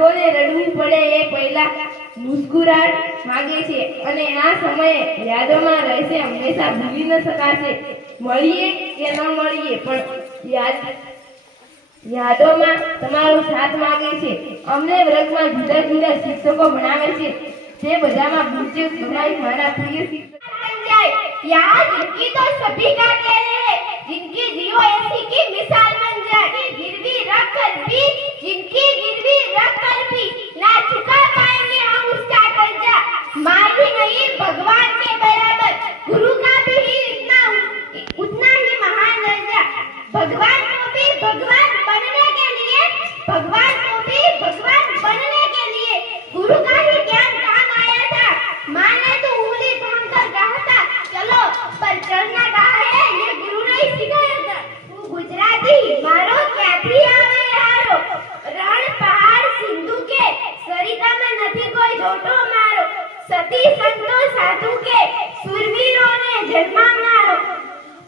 બાળકોને રડવું પડે એ પહેલા મુસ્કુરાટ માગે છે અને આ સમયે યાદોમાં રહેશે, હંમેશા ભૂલી ન શકાશે. મળીએ કે ન મળીએ પણ યાદોમાં તમારો સાથ માગે છે. અમને વર્ગમાં જુદા જુદા શિક્ષકો ભણાવે છે, તે બધામાં ભૂલચૂક ભણાઈ મારા પ્રિય શિક્ષક यार जिनकी तो सभी का कहने हैं, जिनकी जियो ऐसी की मिसाल बन जाए, गिरवी रख कर भी जिनकी गिरवी रख कर भी ना चुका पाएंगे हम उसका कर्जा. माँ भी नहीं भगवान के बराबर, गुरु का भी इतना उतना ही महान दर्जा. भगवान को भी भगवान बनने के लिए, भगवान को भी भगवान बनने के लिए गुरु का ही ज्ञान काम आया था. माँ ने तो उंगली थाम कर कहा था चलो, पर चलना कहा है ये गुरु ने सिखाया था. तू गुजराती मारो क्याथी आवे हारो, रण पहाड़ सिंधु के सरिता में નથી કોઈ જોટો મારો. સતી સંતો સાધુ કે સુરવીરો ને જન્માવનારો,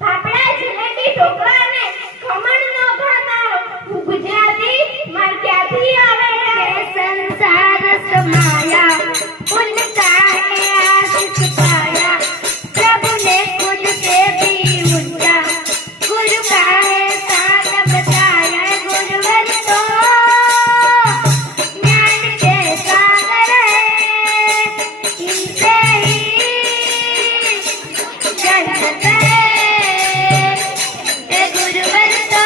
ફાફડા જલેબી ઢોકળા ને ખમણ નો ખાનારો. હું ગુજરાતી માર ક્યાંથી આવે સંસાર સમાયા, उनका है आशीष पाया, प्रभु ने खुद से भी ऊंचा गुरु का है साथ बताया. गुरुवर तो ज्ञान के सागर है, इनसे ही जन्नत है. गुरुवर तो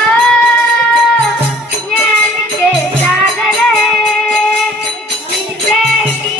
ज्ञान के सागर है, इनसे ही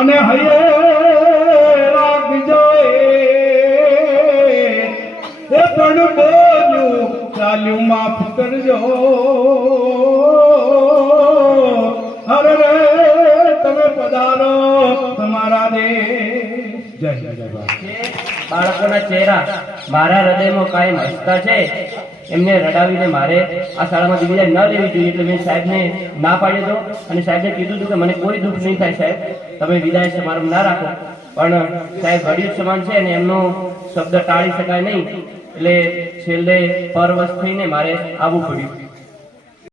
અને હૈયે રાખજો એ પણ બોલ્યું ચાલ્યું માફ કરજો. અરે રે તમે પધારો તમારા દેશ. જય જય બાળકોના ચહેરા મારા હૃદયમાં કાયમ હસતા છે. એમને રડાવીને મારે આ શાળામાં જિમ્મેદારી ન લેવી જોઈએ, એટલે મેં સાહેબને ના પાડ્યો હતો અને સાહેબને કીધું હતું કે મને કોઈ દુઃખ નહીં થાય સાહેબ, તમે વિદાય સમારંભ ના રાખો. પણ સાહેબ વડીલ સમાન છે અને એમનો શબ્દ ટાળી શકાય નહીં, એટલે છેલ્લે પરવશ થઈને મારે આવવું પડ્યું.